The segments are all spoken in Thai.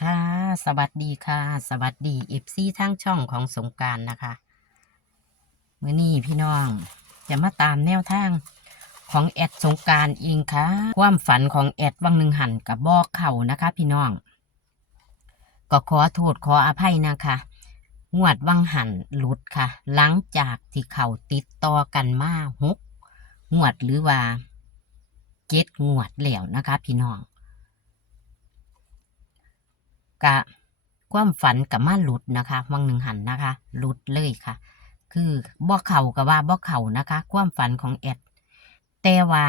ค่ะสวัสดีค่ะสวัสดีเอฟซีทางช่องของสงกรานต์นะคะมื้อนี้พี่น้องจะมาตามแนวทางของแอดสงกรานต์เองค่ะความฝันของแอดวังหนึ่งหันกับบอกเข่านะคะพี่น้องก็ขอโทษขออภัยนะคะงวดวังหันหลุดค่ะหลังจากที่เข่าติดต่อกันมา6 งวดหรือว่า7 งวดแล้วนะคะพี่น้องกะความฝันกับมาหลุดนะคะวังหนึ่งหันนะคะหลุดเลยค่ะ คือบ่เข่ากับว่าบ่เข่านะคะความฝันของแอดแต่ว่า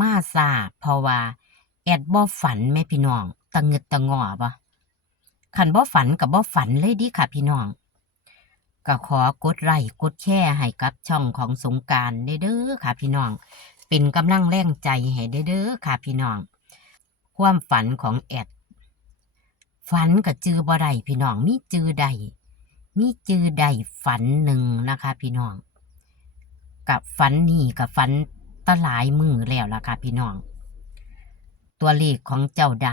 มาซาเพราะว่าแอดบ่ฝันแม่พี่น้องตะเงึดตะงอบ่คันบ่ฝันกับบ่ฝันเลยดิค่ะพี่น้องก็ขอกดไลค์กดแชร์ให้กับช่องของสงกรานต์เด้อค่ะพี่น้องเป็นกำลังแรงใจให้เด้อค่ะพี่น้องความฝันของแอดฝันกับจือบ่ได้พี่น้องมีจือใดฝันหนึ่งนะคะพี่น้องกับฝันนี่กับฝันตะหลายมือแล้วล่ะค่ะพี่น้องตัวเลขของเจ้าด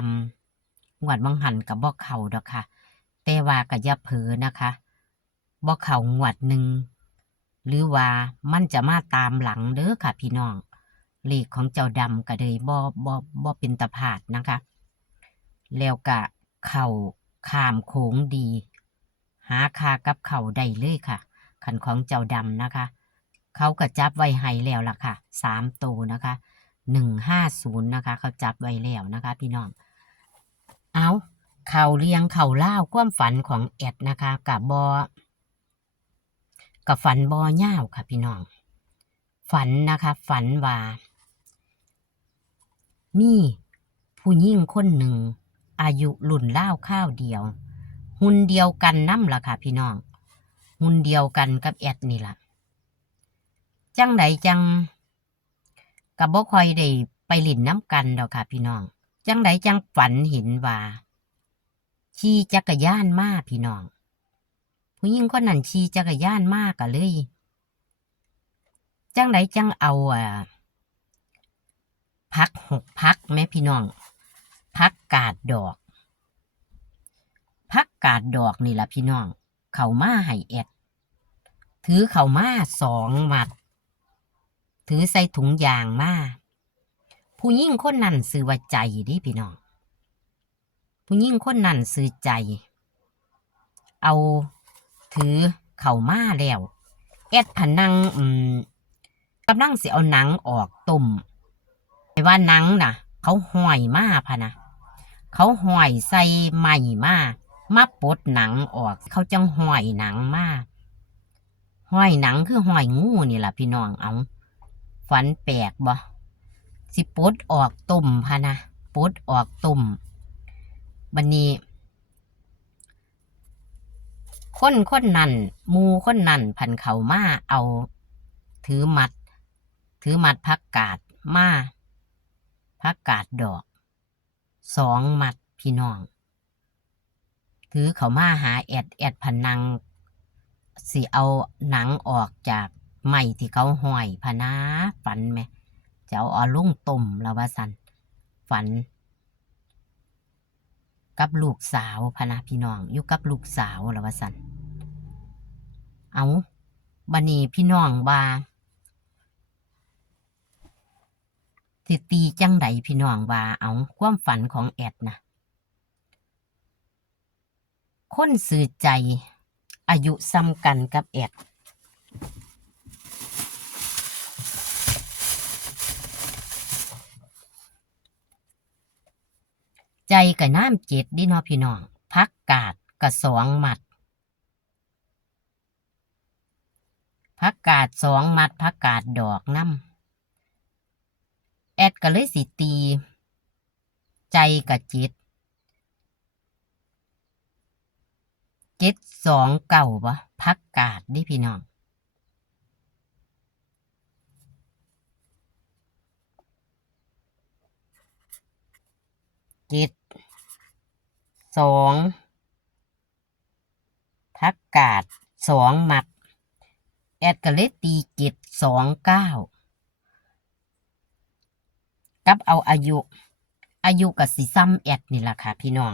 ำงวดบังหันกับบ่เข่าดอกค่ะแต่ว่าก็อย่าเผลอนะคะบ่เข่างวดหนึ่งหรือว่ามันจะมาตามหลังเด้อค่ะพี่น้องเลขของเจ้าดำก็เลยบ่เป็นตาพาดนะคะแล้วก็เข่าข้ามโขงดีหาคากับเข่าได้เลยค่ะขันของเจ้าดำนะคะเขาก็จับไว้ให้แล้วล่ะค่ะ3 ตัวนะคะ150นะคะเขาจับไว้แล้วนะคะพี่น้องเอาเข่าเรียงเข่าเล่าความฝันของแอดนะคะกับฝันบอญ่าวค่ะพี่น้องฝันนะคะฝันว่ามีผู้หญิงคนหนึ่งอายุรุ่นเล่าข้าวเดียวหุ่นเดียวกันน้ำล่ะค่ะพี่น้องหุ่นเดียวกันกับแอดนี่ล่ะจังใดจังกับบ่ค่อยได้ไปหลินน้ำกันดอกค่ะพี่น้องจังใดจังฝันเห็นว่าขี่จักรยานมาพี่น้องผู้หญิงคนนั้นขี่จักรยานมาก็เลยจังใดจังเอาพัก6 พักแม่พี่น้องพักกาดดอกนี่ล่ะพี่น้องเข้ามาให้แอดถือเข้ามา2 มัดถือใส่ถุงยางมาผู้หญิงคนนั้นซื้อว่าใจดิพี่น้องผู้หญิงคนนั้นซื้อใจเอาถือเข้ามาแล้วแอดผนังกำลังสิเอาหนังออกต้มแต่ว่าหนังน่ะเขาห้อยมาพะนะเขาห้อยใส่ไม้มาปลดหนังออกเขาจังห้อยหนังมาห้อยหนังคือห้อยงูนี่แหละพี่น้องเอาฝันแปลกบ่สิปลดออกต้มพะนะปลดออกต้มบัดนี้คนนั่นมูคนนั่นพันเขามาเอาถือมัดพักกาดมาพักกาดดอก2 มัดพี่น้องถือเขามาหาแอดพนังสิเอาหนังออกจากไม้ที่เขาห้อยพะนะฝันไหมจะเอาลุ่งต้มแล้วว่าสันฝันกับลูกสาวพะนะพี่น้องอยู่กับลูกสาวแล้วว่าสันเอาบันนี้พี่น้องบาสิตีจังไดพี่น้องว่าเอาความฝันของแอดนะคนสื่อใจอายุซ้ำกันกับแอดใจกับน้ำ7ดิเนาะพี่น้องพักกาดกับ2 มัดพักกาด2 มัดพักกาดดอกน้ำแอดก็เลยสิตีใจกับ7 7 2 9บ่พักกาดดิพี่น้อง7 2พักกาด2 มัดแอดก็เลยตี7 2 9กับเอาอายุกับสิซ้ำแอดนี่ล่ะค่ะพี่น้อง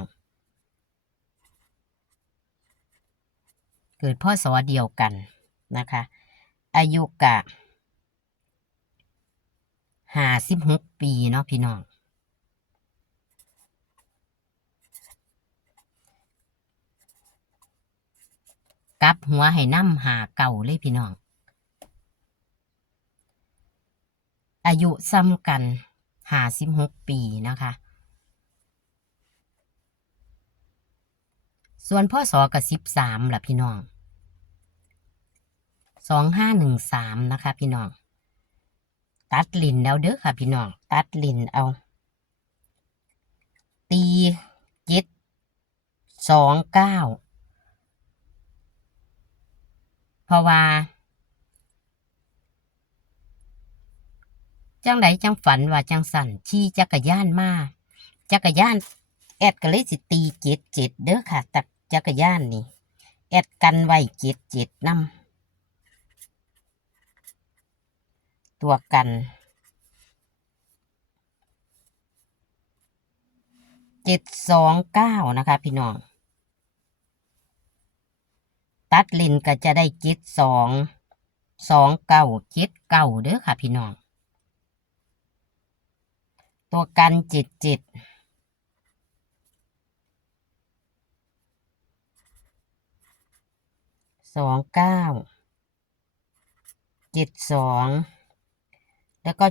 กิดพศเดียวกันนะคะอายุกะ56 ปีเนาะพี่น้องกลับหัวให้น้ำ59เลยพี่น้องอายุซ้ำกัน56 ปีนะคะส่วนพศกับ13ล่ะพี่น้อง2513นะคะพี่น้องตัดลิ้นแล้วเด้อค่ะพี่น้องตัดลิ้นเอาตี729เพราะว่าจังไดจังฝันว่าจังสั่นขี่จักรยานมาจักรยานแอดก็เลยสิตี77เด้อค่ะตักจักรยานนี่แอดกันไว้77นำตัวกัน729นะคะพี่น้องตัดเลนก็จะได้7229เด้อค่ะพี่น้องตัวกัน77 29 72แล้วก็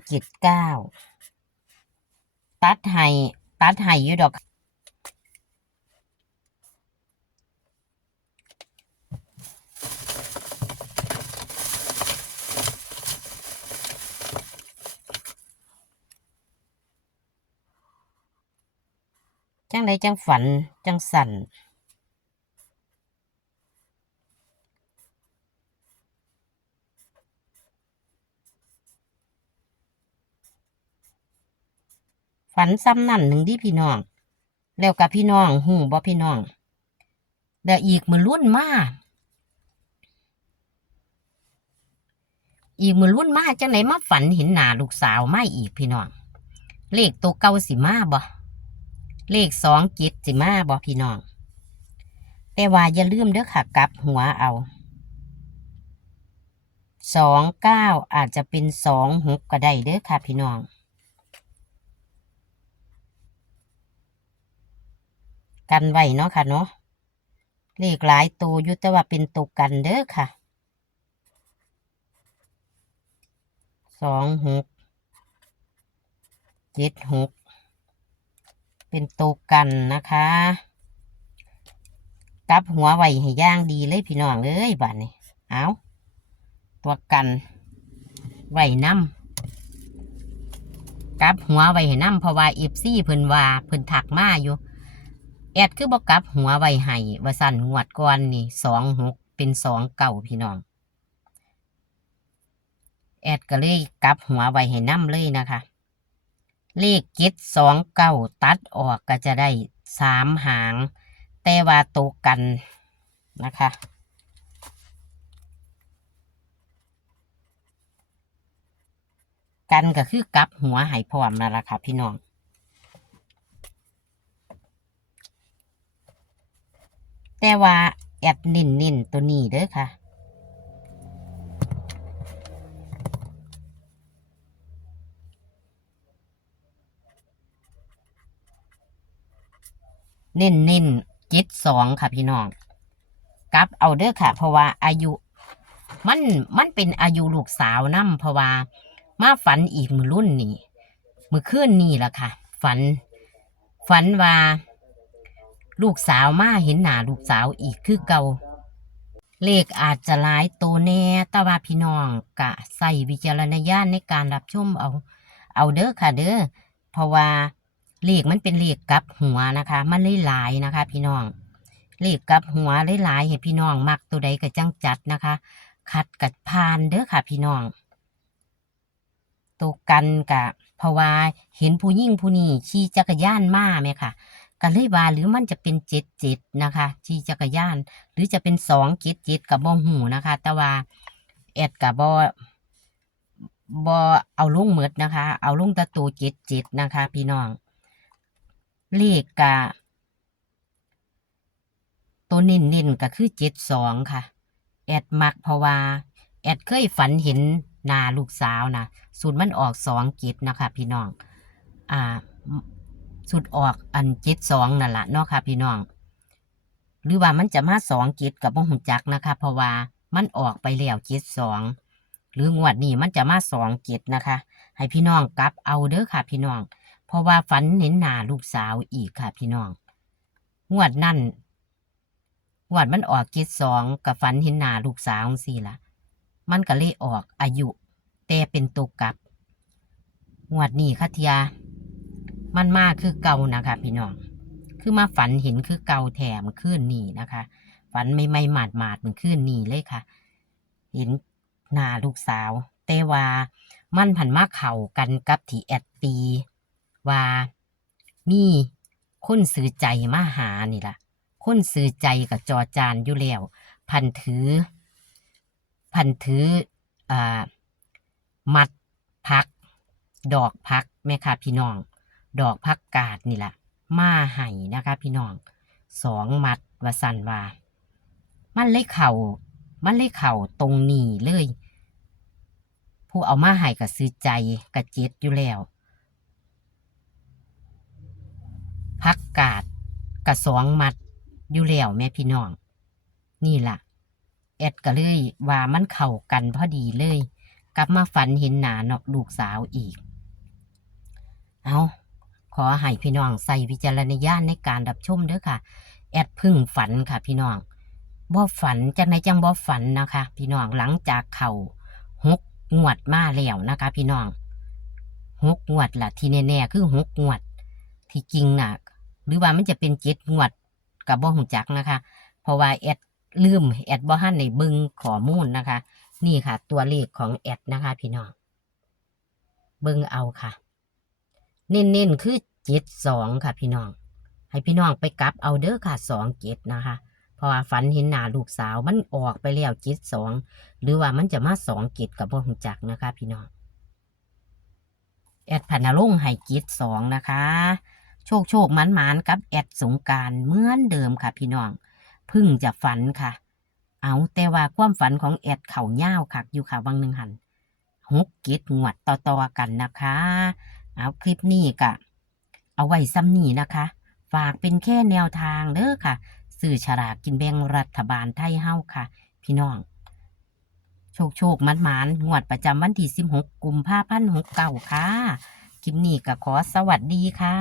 79ตัดให้อยู่ดอกจังไดจังฝันจังสั่นฝันซ้ำนั่นหนึ่งดิพี่น้องแล้วกับพี่น้องหูบ่พี่น้องเดี๋ยวอีกมือรุ่นมาจังไหนมาฝันเห็นหน้าลูกสาวมาอีกพี่น้องเลขตัวเก่าสิมาบ่เลข27สิมาบ่พี่น้องแต่ว่าอย่าลืมเด้อค่ะกลับหัวเอา29อาจจะเป็น26ก็ได้เด้อค่ะพี่น้องกันไว้เนาะค่ะเนาะเลขหลายตัวอยู่แต่ว่าเป็นตัวกันเด้อค่ะ26 76เป็นตัวกันนะคะกลับหัวไว้ให้ย่างดีเลยพี่น้องเอ้ยบ้านนี้เอาตัวกันไว้น้ำกลับหัวไว้ให้น้ำเพราะว่าFCเพิ่นว่าเพิ่นถักมาอยู่แอดคือบ่กลับหัวไว้ให้ว่าสั่นงวดก่อนนี่26เป็น29พี่น้องแอดก็เลยกลับหัวไว้ให้น้ำเลยนะคะเลข729ตัดออกก็จะได้3 หางแต่ว่าตัวกันนะคะกันก็คือกลับหัวให้พร้อมนั่นแหละค่ะพี่น้องแต่ว่าแอดเน้นตัวนี้เด้อค่ะเน้น72ค่ะพี่น้องกลับเอาเด้อค่ะเพราะว่าอายุมันเป็นอายุลูกสาวนำเพราะว่ามาฝันอีกมือรุ่นนี่มือคืนนี่ล่ะค่ะฝันว่าลูกสาวมาเห็นหน้าลูกสาวอีกคือเก่าเลขอาจจะหลายตัวแน่แต่ว่าพี่น้องกะใส่วิจารณญาณในการรับชมเอาเด้อค่ะเด้อเพราะว่าเลขมันเป็นเลขกลับหัวนะคะมันหลายนะคะพี่น้องเลขกลับหัวหลายให้พี่น้องมักตัวใดก็จังจัดนะคะคัดกัดพานเด้อค่ะพี่น้องตัวกันกะเพราะว่าเห็นผู้หญิงผู้นี้ขี่จักรยานมาไหมค่ะกันเลยว่าหรือมันจะเป็น77นะคะขี่จักรยานหรือจะเป็น277กับบ่หูนะคะ แต่ว่าแอดกับบ่เอาลงหมดนะคะ เอาลงแต่ตัว77นะคะ พี่น้องเลขกะตัวเน้นก็คือ72ค่ะ แอดมักเพราะว่าแอดเคยฝันเห็นหน้าลูกสาวนะสูตรมันออก2 7นะคะพี่น้องอ่าสูตรออกอัน72นั่นแหละเนาะค่ะพี่น้องหรือว่ามันจะมา2 7กับบ่ฮู้จักนะคะเพราะว่ามันออกไปแล้ว72หรืองวดนี้มันจะมา2 7นะคะให้พี่น้องกลับเอาเด้อค่ะพี่น้องเพราะว่าฝันเห็นหน้าลูกสาวอีกค่ะพี่น้องงวดนั่นงวดมันออก72กับฝันเห็นหน้าลูกสาวจังซี่ล่ะมันก็เลยออกอายุแต่เป็นตัวกลับงวดนี้ค่ะเทียมันมาคือเก่านะคะพี่น้องคือมาฝันเห็นคือเก่าแถมขึ้นนี่นะคะฝันไม่หมาดมันขึ้นนี่เลยค่ะเห็นหน้าลูกสาวแต่ว่ามันผันมาเข่ากันกับที่แอดตีว่ามีคนซื้อใจมาหานี่ล่ะคนซื้อใจกับจอจานอยู่แล้วพันถือมัดพักดอกพักแม่ค่ะพี่น้องดอกพักกาดนี่แหละมาให้นะคะพี่น้อง2 มัดว่าสันว่ามันเลยเข่าตรงนี้เลยผู้เอามาให้กับซื้อใจกับเจ็ดอยู่แล้วพักกาดกับ2 มัดอยู่แล้วแม่พี่น้องนี่ล่ะแอดก็เลยว่ามันเข้ากันพอดีเลยกลับมาฝันเห็นหน้าลูกสาวอีกเอาขอให้พี่น้องใส่วิจารณญาณในการรับชมเด้อค่ะแอดพึ่งฝันค่ะพี่น้องบ่ฝันจังไหนจังบ่ฝันนะคะพี่น้องหลังจากเข่า6 งวดมาแล้วนะคะพี่น้อง6 งวดล่ะที่แน่ๆคือ6 งวดที่จริงน่ะหรือว่ามันจะเป็น7 งวดกับบ่หูจักนะคะเพราะว่าแอดลืมแอดบ่ทันได้เบิ่งข้อมูลนะคะนี่ค่ะตัวเลขของแอดนะคะพี่น้องเบิ่งเอาค่ะเน้นๆคือ72ค่ะพี่น้องให้พี่น้องไปกลับเอาเด้อค่ะ27นะคะเพราะว่าฝันเห็นหน้าลูกสาวมันออกไปแล้ว72หรือว่ามันจะมา27กับบ่ฮู้จักนะคะพี่น้องแอดพันลงให้72นะคะโชคหมานกับแอดสงกรานต์เหมือนเดิมค่ะพี่น้องเพิ่งจะฝันค่ะเอาแต่ว่าความฝันของแอดเข่าย่าวคักอยู่ค่ะวังหนึ่งหัน6 7 งวดต่อกันนะคะเอาคลิปนี้ก็เอาไว้ซ้ำนี้นะคะฝากเป็นแค่แนวทางเด้อค่ะสื่อฉลากกินแบ่งรัฐบาลไทยเฮาค่ะพี่น้องโชคหมานงวดประจำวันที่16 กุมภาพันธ์ 69ค่ะคลิปนี้ก็ขอสวัสดีค่ะ